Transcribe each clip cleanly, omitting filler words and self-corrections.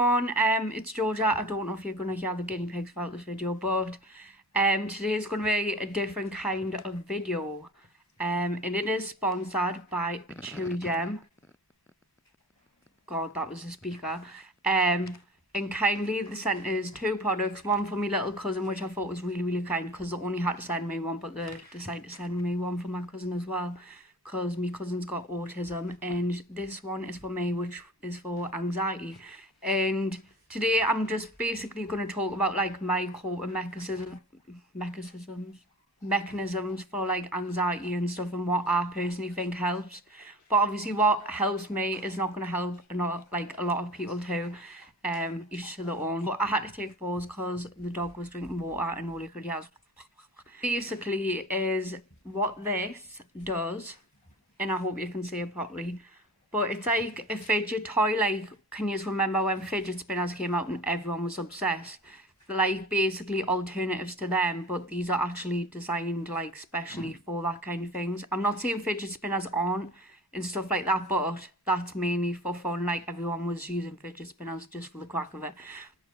It's Georgia. I don't know if you're going to hear the guinea pigs throughout this video, but today is going to be a different kind of video, and it is sponsored by CHEWIGEM. God, that was a speaker. And kindly they sent us two products, one for my little cousin, which I thought was really kind, because they only had to send me one, but they decided to send me one for my cousin as well, because my cousin's got autism, and this one is for me, which is for anxiety. And today I'm just basically going to talk about like my coping mechanisms for like anxiety and stuff, and what I personally think helps. But obviously what helps me is not going to help a lot of people too. Each to their own. But I had to take pause because the dog was drinking water and all he could yell basically is what this does, and I hope you can see it properly, but it's like a fidget toy. Like, can you remember when fidget spinners came out and everyone was obsessed? They're like basically alternatives to them, but these are actually designed like specially for that kind of things. I'm not saying fidget spinners aren't and stuff like that, but that's mainly for fun. Like, everyone was using fidget spinners just for the crack of it.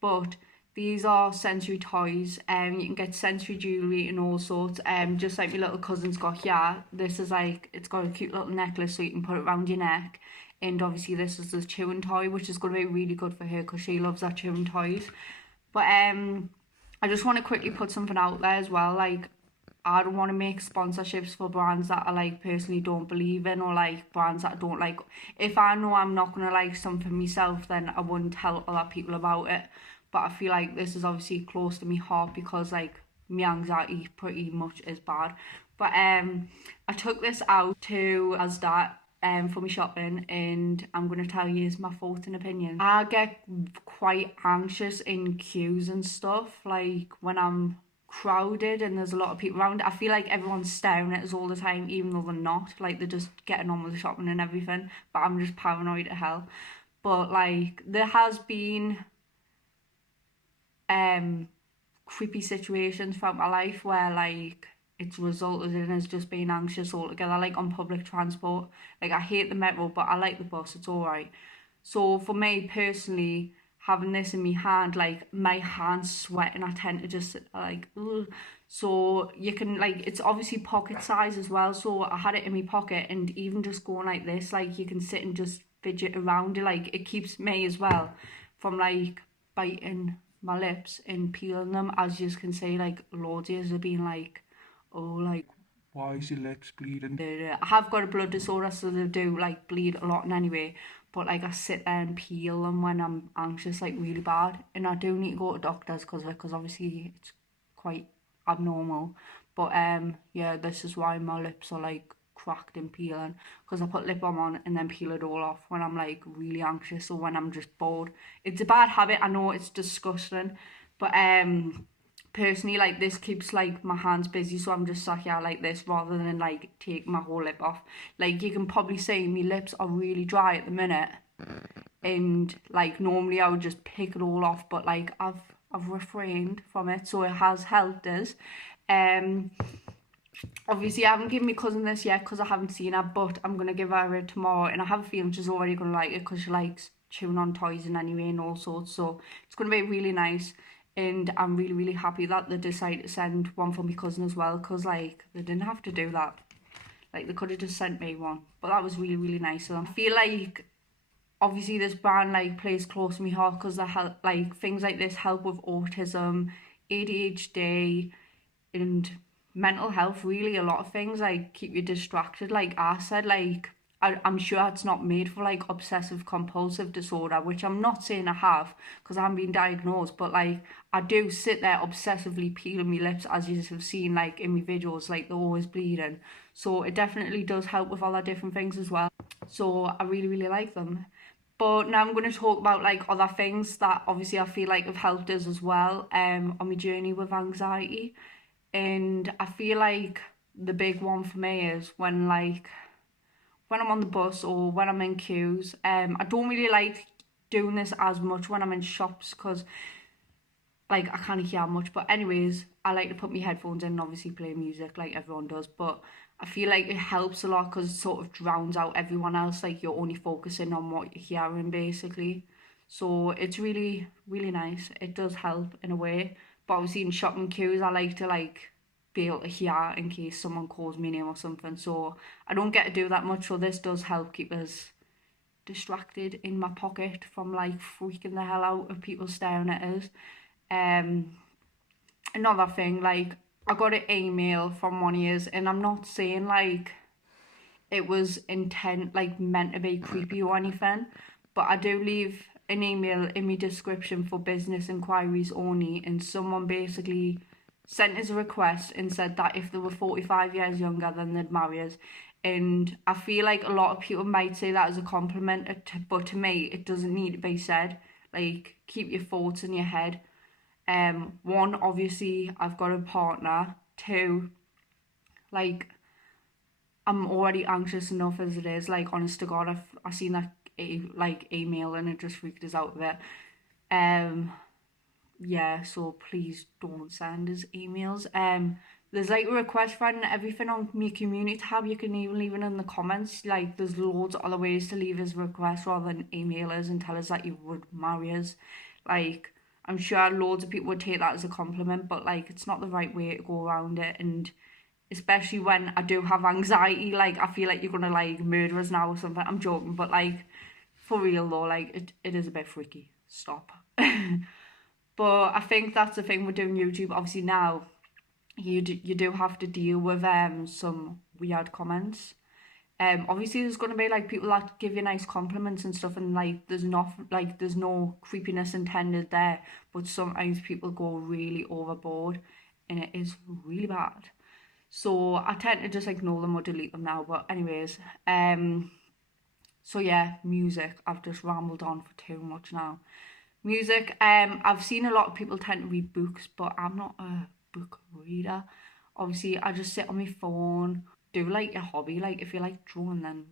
But these are sensory toys, and you can get sensory jewellery and all sorts. Just like my little cousin's got here, this is like, it's got a cute little necklace so you can put it around your neck. And obviously this is the chewing toy, which is going to be really good for her because she loves her chewing toys. But I just want to quickly put something out there as well. Like, I don't want to make sponsorships for brands that I like personally don't believe in, or like brands that I don't like. If I know I'm not going to like something myself, then I wouldn't tell other people about it. But I feel like this is obviously close to my heart because like my anxiety pretty much is bad. But I took this out to Asda for my shopping, and I'm going to tell you my thoughts and opinions. I get quite anxious in queues and stuff, like when I'm crowded and there's a lot of people around. I feel like everyone's staring at us all the time, even though they're not. Like, they're just getting on with the shopping and everything, but I'm just paranoid to hell. But like, there has been creepy situations throughout my life where like it's resulted in us just being anxious altogether, like on public transport. Like, I hate the metro, but I like the bus, it's alright. So for me personally, having this in my hand, like my hand's sweating, I tend to just like, ugh. So you can like, it's obviously pocket size as well, so I had it in my pocket, and even just going like this, like you can sit and just fidget around it. Like, it keeps me as well from like biting my lips and peeling them. As you can see, like loads of years have been like, oh, like, why is your lips bleeding? I have got a blood disorder, so they do like bleed a lot in anyway. But like, I sit there and peel them when I'm anxious, like really bad, and I do need to go to doctors because of it, because obviously it's quite abnormal. But yeah, this is why my lips are like cracked and peeling, because I put lip balm on and then peel it all off when I'm like really anxious or when I'm just bored. It's a bad habit, I know, it's disgusting, but personally, like, this keeps like my hands busy, so I'm just sat here like this rather than like take my whole lip off. Like, you can probably see my lips are really dry at the minute, and like normally I would just pick it all off, but like I've refrained from it, so it has helped us. Obviously I haven't given my cousin this yet because I haven't seen her, but I'm gonna give her it tomorrow, and I have a feeling she's already gonna like it because she likes chewing on toys and anyway and all sorts, so it's gonna be really nice. And I'm really happy that they decided to send one for my cousin as well, because like they didn't have to do that. Like, they could have just sent me one, but that was really nice of them. I feel like obviously this brand like plays close to my heart because they help, like things like this help with autism, ADHD, and mental health. Really, a lot of things like keep you distracted. Like I said, like I'm sure it's not made for like obsessive compulsive disorder, which I'm not saying I have because I haven't been diagnosed, but like I do sit there obsessively peeling my lips, as you have seen like in my videos, like they're always bleeding. So it definitely does help with all the different things as well. So I really like them. But now I'm going to talk about like other things that obviously I feel like have helped us as well on my journey with anxiety. And I feel like the big one for me is when I'm on the bus or when I'm in queues. I don't really like doing this as much when I'm in shops because like I can't hear much, but anyways, I like to put my headphones in and obviously play music like everyone does, but I feel like it helps a lot because it sort of drowns out everyone else. Like, you're only focusing on what you're hearing basically. So it's really, really nice. It does help in a way. But obviously in shopping queues, I like to be able to hear in case someone calls me name or something. So I don't get to do that much. So this does help keep us distracted in my pocket from freaking the hell out of people staring at us. Another thing, I got an email from one of yours, and I'm not saying it was meant to be creepy or anything, but I do leave an email in my description for business inquiries only, and someone basically sent us a request and said that if they were 45 years younger, then they'd marry us. And I feel like a lot of people might say that as a compliment, but to me, it doesn't need to be said. Keep your thoughts in your head. One, obviously, I've got a partner. Two, I'm already anxious enough as it is. Honest to God, I seen that email and it just freaked us out a bit. Yeah, so please don't send us emails. There's a request for everything on my community tab. You can even leave it in the comments. There's loads of other ways to leave us requests rather than email us and tell us that you would marry us. I'm sure loads of people would take that as a compliment, but it's not the right way to go around it. And especially when I do have anxiety, I feel like you're gonna murder us now or something. I'm joking, but for real though, it is a bit freaky. Stop. But I think that's the thing with doing YouTube. Obviously now, you do have to deal with some weird comments. Obviously there's gonna be people that give you nice compliments and stuff, and there's no creepiness intended there. But sometimes people go really overboard, and it is really bad. So I tend to just ignore them or delete them now. But anyways, so yeah, music. I've just rambled on for too much now. Music, I've seen a lot of people tend to read books, but I'm not a book reader. Obviously, I just sit on my phone, do a hobby. If you like drawing, then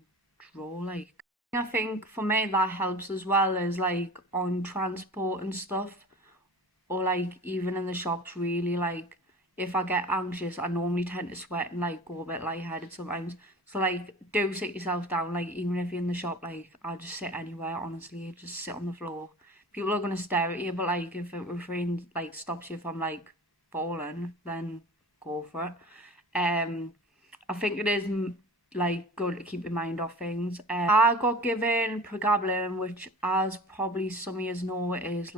draw. I think for me that helps as well as on transport and stuff, or even in the shops really. If I get anxious, I normally tend to sweat and go a bit lightheaded sometimes. So do sit yourself down. Even if you're in the shop, I'll just sit anywhere, honestly, just sit on the floor. People are gonna stare at you, but if it refrain stops you from falling, then go for it. I think it is good to keep your mind off things. I got given pregabalin, which, as probably some of you know, is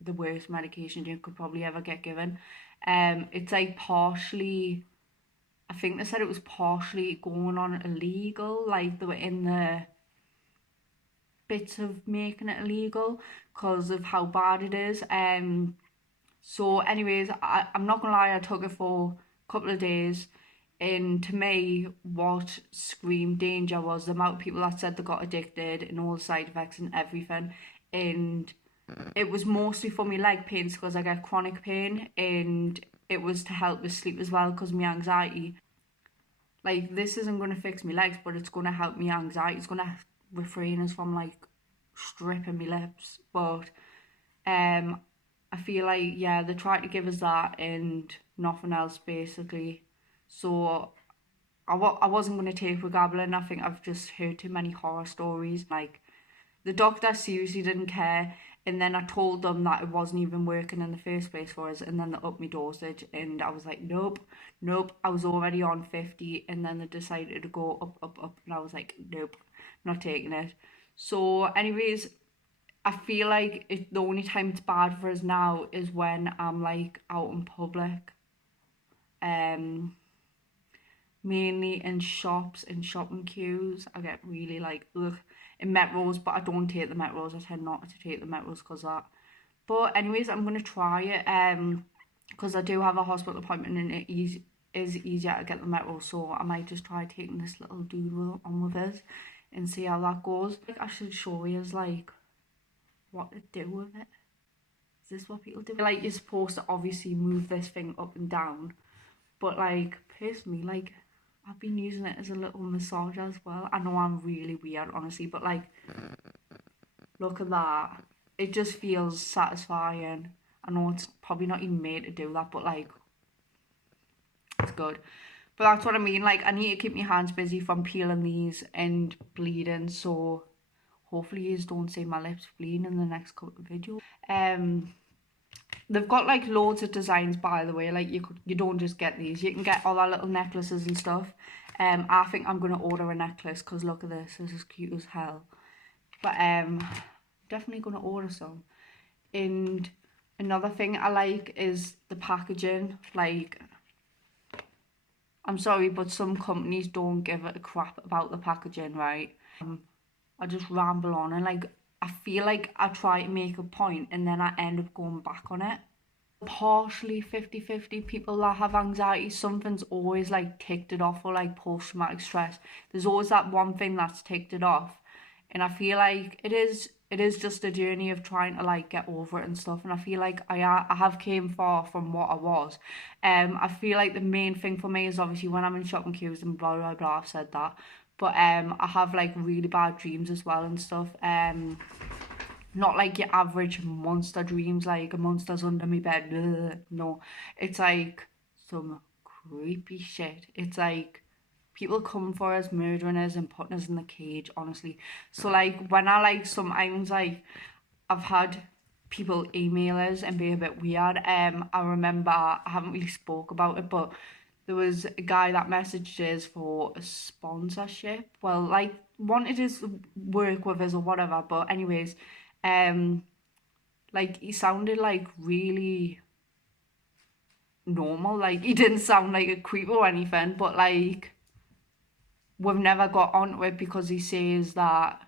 the worst medication you could probably ever get given. It's partially, I think they said it was partially going on illegal. They were in the bits of making it illegal because of how bad it is. So anyways, I'm not gonna lie, I took it for a couple of days, and to me what screamed danger was the amount of people that said they got addicted and all the side effects and everything. And it was mostly for me leg pains because I get chronic pain, and it was to help with sleep as well because my anxiety. This isn't going to fix my legs, but it's going to help me anxiety. It's going to refrain us from stripping my lips. But I feel yeah, they tried to give us that and nothing else basically. So I wasn't going to take pregabalin. I think I've just heard too many horror stories. The doctor seriously didn't care, and then I told them that it wasn't even working in the first place for us, and then they upped my dosage, and I was like, nope. I was already on 50, and then they decided to go up, and I was like, nope, not taking it. So anyways, I feel the only time it's bad for us now is when I'm out in public, mainly in shops and shopping queues. I get really ugh. In metros, but I don't take the metros. I tend not to take the metros because that. But anyways, I'm gonna try it because I do have a hospital appointment, and it is easier to get the metro. So I might just try taking this little dude on with us and see how that goes. I should show you what to do with it. Is this what people do? You're supposed to obviously move this thing up and down, but personally, I've been using it as a little massager as well. I know I'm really weird, honestly, but look at that. It just feels satisfying. I know it's probably not even made to do that, but it's good. But that's what I mean. I need to keep my hands busy from peeling these and bleeding, so hopefully you don't see my lips bleeding in the next couple of videos. They've got like loads of designs, by the way. Like you don't just get these. You can get all our little necklaces and stuff. I think I'm gonna order a necklace because look at this. This is cute as hell. But definitely gonna order some. And another thing I like is the packaging. Like, I'm sorry, but some companies don't give a crap about the packaging, right? I just ramble on and like I feel like I try to make a point and then I end up going back on it. Partially 50-50 people that have anxiety, something's always like ticked it off, or like post-traumatic stress. There's always that one thing that's ticked it off. And I feel like it is just a journey of trying to like get over it and stuff. And I feel like I have came far from what I was. I feel like the main thing for me is obviously when I'm in shopping queues and blah blah blah, I've said that. But I have like really bad dreams as well and stuff. Not like your average monster dreams, like a monster's under my bed. Blah. No, it's like some creepy shit. It's like people coming for us, murdering us and putting us in the cage, honestly. So like when I like sometimes like I've had people email us and be a bit weird. I remember, I haven't really spoke about it, but there was a guy that messaged us for a sponsorship. Well, like wanted us to work with us or whatever. But anyways, like he sounded like really normal. Like he didn't sound like a creep or anything, but like we've never got onto it because he says that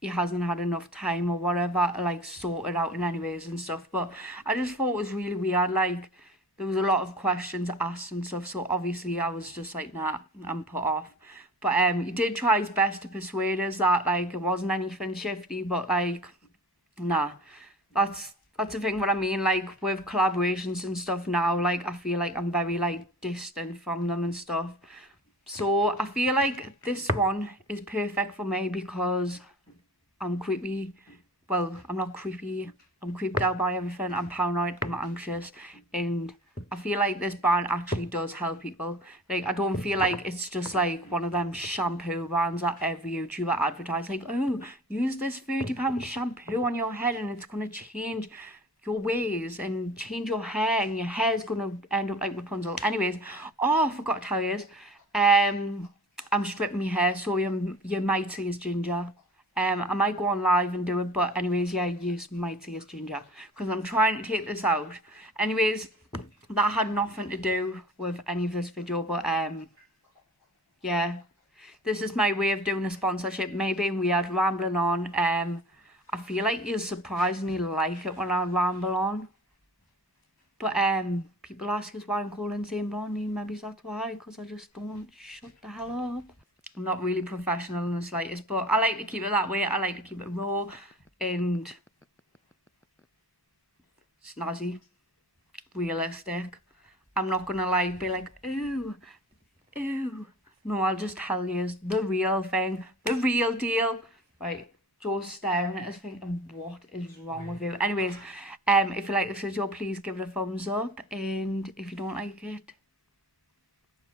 he hasn't had enough time or whatever to like sort it out in any ways and stuff. But I just thought it was really weird. Like there was a lot of questions asked and stuff, so obviously I was just like, nah, I'm put off. But he did try his best to persuade us that like it wasn't anything shifty, but like nah, that's the thing. What I mean, like with collaborations and stuff now, like I feel like I'm very like distant from them and stuff. So I feel like this one is perfect for me because I'm creepy. Well, I'm not creepy. I'm creeped out by everything. I'm paranoid. I'm anxious. And I feel like this brand actually does help people. Like, I don't feel like it's just like one of them shampoo brands that every YouTuber advertise. Like, oh, use this £30 shampoo on your head and it's going to change your ways and change your hair and your hair's going to end up like Rapunzel. Anyways, oh, I forgot to tell you. I'm stripping my hair, so you might see as Ginger. I might go on live and do it, but anyways, yeah, you might see as Ginger because I'm trying to take this out. Anyways, that had nothing to do with any of this video, but yeah, this is my way of doing a sponsorship. Maybe weird, rambling on. I feel like you surprisingly like it when I ramble on. But people ask us why I'm calling Insane Blondie. Maybe that's why, because I just don't shut the hell up. I'm not really professional in the slightest, but I like to keep it that way. I like to keep it raw and snazzy, realistic. I'm not gonna like be like, ooh, ooh. No, I'll just tell you the real thing, the real deal. Right, Joe's staring at us thinking, what is wrong with you? Anyways, if you like this video, please give it a thumbs up, and if you don't like it,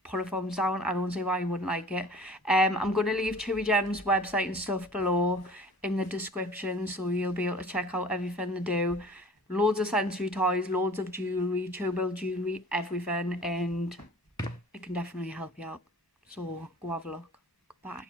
put a thumbs down. I don't see why you wouldn't like it. I'm going to leave CHEWIGEM's website and stuff below in the description, so you'll be able to check out everything they do. Loads of sensory toys, loads of jewellery, Chewbel jewellery, everything, and it can definitely help you out. So go have a look. Goodbye.